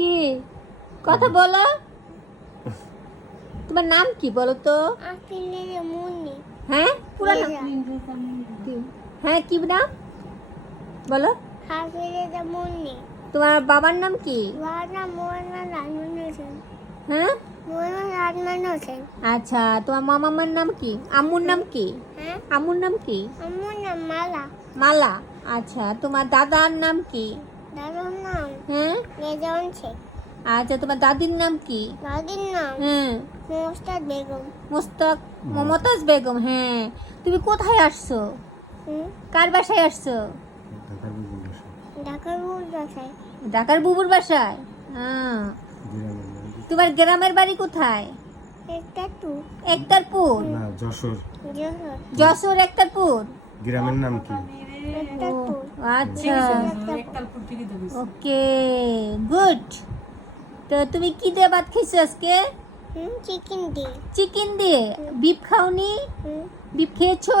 কি কথা বলো, তোমার নাম কি বলো তো? হ্যাঁ পুরা নাম হ্যাঁ কি নাম বলো? তোমার বাবার নাম কি? হ্যাঁ আচ্ছা, তোমার মামার নাম কি? আম্মুর নাম কি? আম্মুর নাম কি? মালা। আচ্ছা, তোমার দাদার নাম কি? হ্যাঁ আচ্ছা, তোমার দাদির নাম কি? হ্যাঁ মুস্তাক মমতাজ বেগম। হ্যাঁ, তুমি কোথায় আসছো? কার বাসায় আসছো? ঢাকার বুবুর বাসায়। হ্যাঁ, তোমার গ্রামের বাড়ি কোথায়? একতারপুর। যশোর একতারপুর। গ্রামের নাম কি? আচ্ছা ওকে গুড। তো তুমি কি দিয়ে ভাত খেয়েছো আজকে? চিকেন দিয়ে। বিফ খাওনি? বিফ খেয়েছো?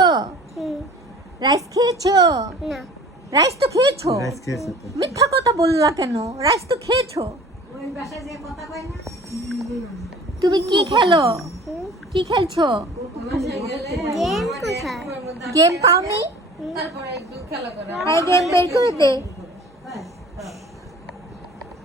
রাইস খেয়েছো? রাইস তো খেয়েছো। মিথ্যা কথা বললা কেন? রাইস তো খেয়েছো। তুমি কি খেলো? কি খেলছো? গেম পাওনি? এই গেম বের করে দে।